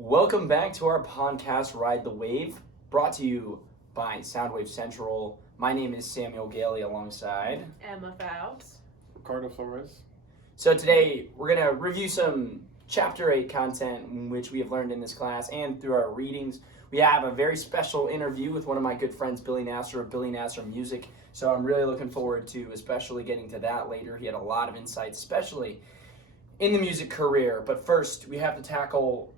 Welcome back to our podcast, Ride the Wave, brought to you by Soundwave Central. My name is Samuel Gailey alongside Emma Faust. Ricardo Flores. So today we're going to review some Chapter 8 content which we have learned in this class and through our readings. We have a very special interview with one of my good friends, Billy Nasser of Billy Nasser Music. So I'm really looking forward to especially getting to that later. He had a lot of insights, especially in the music career. But first, we have to tackle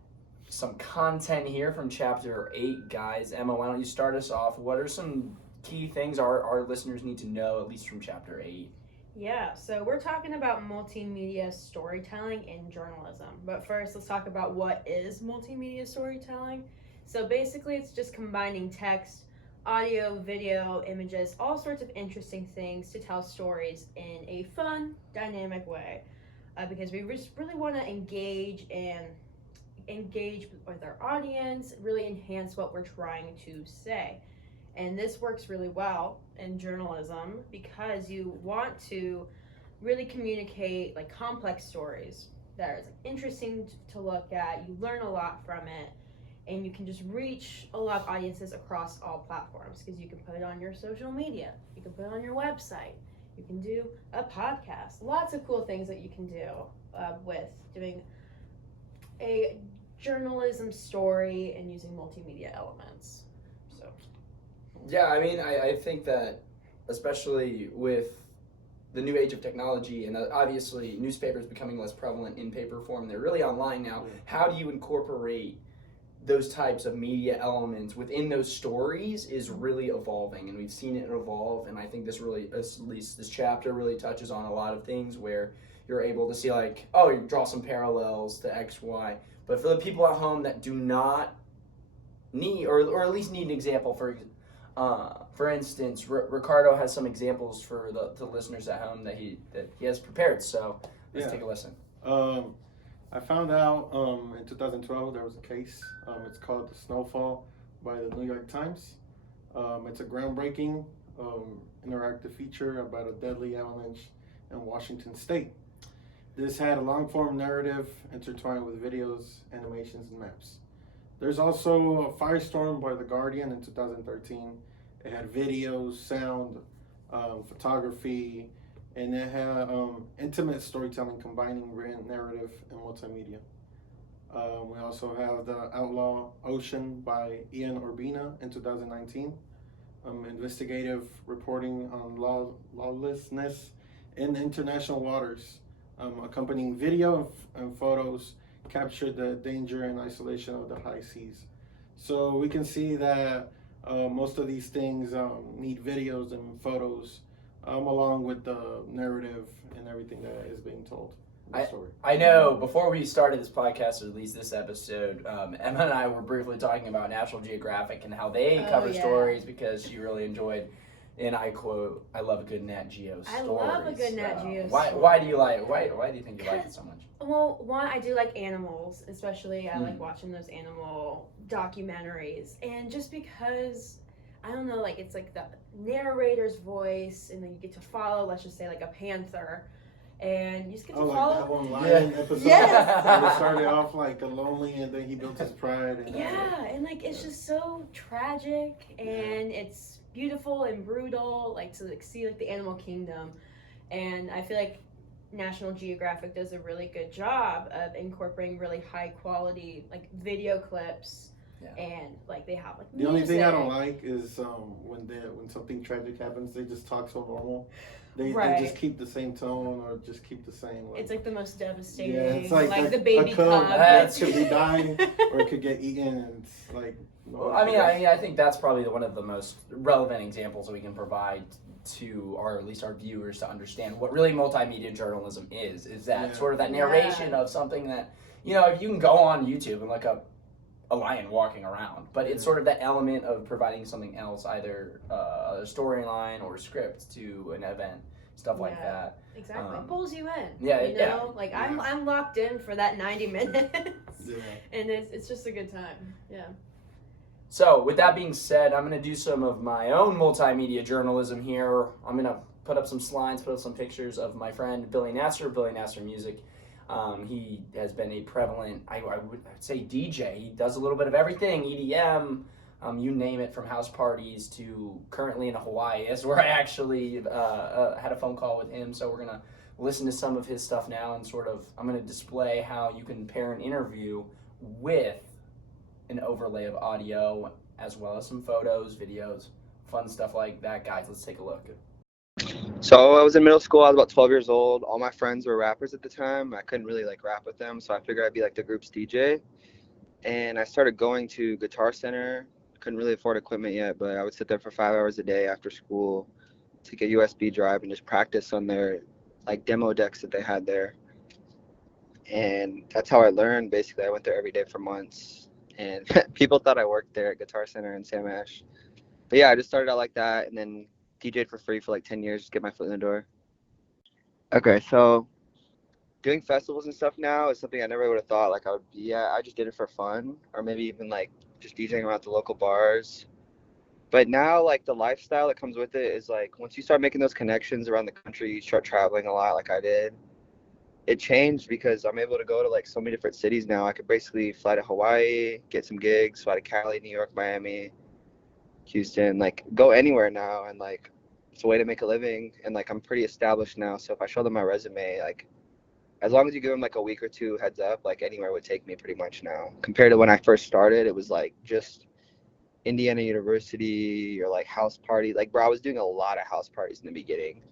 some content here from Chapter 8, guys. Emma, why don't you start us off? What are some key things our listeners need to know, at least from Chapter 8? Yeah, so we're talking about multimedia storytelling in journalism. But first, let's talk about what is multimedia storytelling. So basically, it's just combining text, audio, video, images, all sorts of interesting things to tell stories in a fun, dynamic way. Because we just really want to engage with our audience, really enhance what we're trying to say. And this works really well in journalism because you want to really communicate like complex stories that are interesting to look at. You learn a lot from it, and you can just reach a lot of audiences across all platforms because you can put it on your social media, you can put it on your website, you can do a podcast. Lots of cool things that you can do with doing a journalism story and using multimedia elements. So Yeah, I mean, I think that especially with the new age of technology and obviously newspapers becoming less prevalent in paper form, they're really online now. How do you incorporate those types of media elements within those stories is really evolving, and we've seen it evolve. And I think this really, at least this chapter, really touches on a lot of things where you're able to see like, oh, you draw some parallels to X, Y. But for the people at home that do not need, or at least need an example, for instance, Ricardo has some examples for the listeners at home that he has prepared. So let's take a listen. I found out in 2012 there was a case. It's called The Snowfall by the New York Times. It's a groundbreaking interactive feature about a deadly avalanche in Washington State. This had a long-form narrative intertwined with videos, animations, and maps. There's also a Firestorm by The Guardian in 2013. It had videos, sound, photography, and it had intimate storytelling combining written narrative and multimedia. We also have The Outlaw Ocean by Ian Urbina in 2019. Investigative reporting on lawlessness in international waters. Accompanying video and photos captured the danger and isolation of the high seas. So we can see that most of these things need videos and photos along with the narrative and everything that is being told in the story. I know before we started this podcast, or at least this episode, Emma and I were briefly talking about National Geographic and how they cover stories because she really enjoyed. And I quote, "I love a good Nat Geo story." I love a good Nat Geo story. Why do you like? Why do you think you like it so much? Well, one, I do like animals, especially I like watching those animal documentaries, and just because I don't know, like it's like the narrator's voice, and then you get to follow, let's just say, like a panther, and you just get to follow. Like that one lion episode. Yes. And it started off like a lonely, and then he built his pride. And and like it's just so tragic, and it's beautiful and brutal, like to like see like the animal kingdom. And I feel like National Geographic does a really good job of incorporating really high quality like video clips, and like they have like the only thing I don't like is when something tragic happens, they just talk so normal. They just keep the same tone or just keep the same. Like, it's like the most devastating. Yeah, it's like the baby cub that could be dying or it could get eaten. And it's like. Well, I think that's probably one of the most relevant examples that we can provide to at least our viewers to understand what really multimedia journalism is that sort of that narration of something that, if you can go on YouTube and look up a lion walking around, but it's sort of that element of providing something else, either a storyline or script to an event, stuff like that. Exactly. It pulls you in. Like I'm locked in for that 90 minutes. And it's just a good time. Yeah. So, with that being said, I'm going to do some of my own multimedia journalism here. I'm going to put up some slides, put up some pictures of my friend Billy Nasser, Billy Nasser Music. He has been a prevalent, I would say DJ. He does a little bit of everything, EDM, you name it, from house parties to currently in Hawaii. That's where I actually had a phone call with him. So we're going to listen to some of his stuff now and sort of, I'm going to display how you can pair an interview with an overlay of audio as well as some photos, videos, fun stuff like that. Guys, let's take a look. So I was in middle school. I was about 12 years old. All my friends were rappers at the time. I couldn't really like rap with them, so I figured I'd be like the group's DJ. And I started going to Guitar Center. Couldn't really afford equipment yet, but I would sit there for 5 hours a day after school, take a USB drive and just practice on their like demo decks that they had there. And that's how I learned. Basically, I went there every day for months, and people thought I worked there at Guitar Center in Sam Ash. But yeah, I just started out like that, and then DJ'd for free for like 10 years, just get my foot in the door. Okay, so doing festivals and stuff now is something I never would have thought like I would be at. I just did it for fun, or maybe even like just DJing around the local bars. But now, like the lifestyle that comes with it is like once you start making those connections around the country, you start traveling a lot, like I did. It changed because I'm able to go to like so many different cities now. I could basically fly to Hawaii, get some gigs, fly to Cali, New York, Miami, Houston, like go anywhere now, and like it's a way to make a living. And like I'm pretty established now, so if I show them my resume, like as long as you give them like a week or two heads up, like anywhere would take me pretty much now. Compared to when I first started, it was like just Indiana University or like house party. Like bro, I was doing a lot of house parties in the beginning.